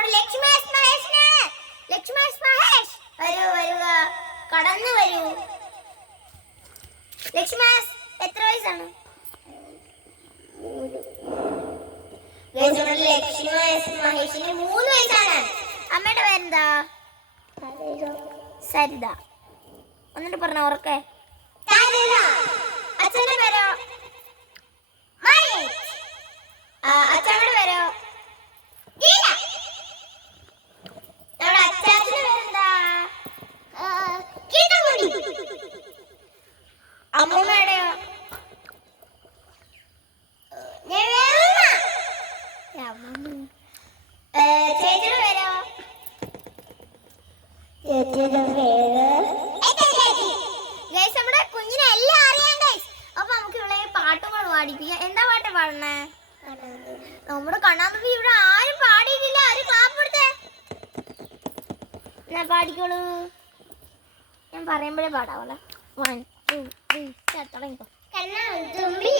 നമ്മുടെ ലക്ഷ്മേഷ് മഹേഷിന്. ലക്ഷ്മേഷ് മഹേഷ് വരൂ, വരുക, കടന്നു വരൂ. ലക്ഷ്മേഷ് എത്ര വയസ്സാണ്? ലക്ഷ്മേഷ് മഹേഷിന് 3 വയസ്സാണ്. അമ്മയുടെ പേരെന്താ? സരിത. എന്നിട്ട് പറഞ്ഞ ഉറക്കെ. അച്ഛന്റെ പേരോ? അച്ഛന്റെ പേരോ? അച്ഛന്റെ പേരെന്താ? അമ്മൂമ്മയുടെയോ? ചേച്ചിയുടെ പേരോ? ചേച്ചിയുടെ പേര് നമ്മുടെ കുഞ്ഞിനെ എല്ലാം അറിയാം ഗൈസ്. അപ്പൊ നമുക്ക് ഇവിടെ പാട്ടുകൾ പാടിപ്പിക്കാം. എന്താ പാട്ട് പാടണേ? നമ്മുടെ കണ്ണാമ്പി ഇവിടെ ആരും പാടിയിട്ടില്ല. ഒരു ക്ലാപ്പ് കൊടുത്തേ. ഞാൻ പാടിക്കോളൂ. ഞാൻ പറയുമ്പോഴേ പാടാവല്ലോ. 1 2 3 തുടങ്ങിക്കോ. കണ്ണാമ്പി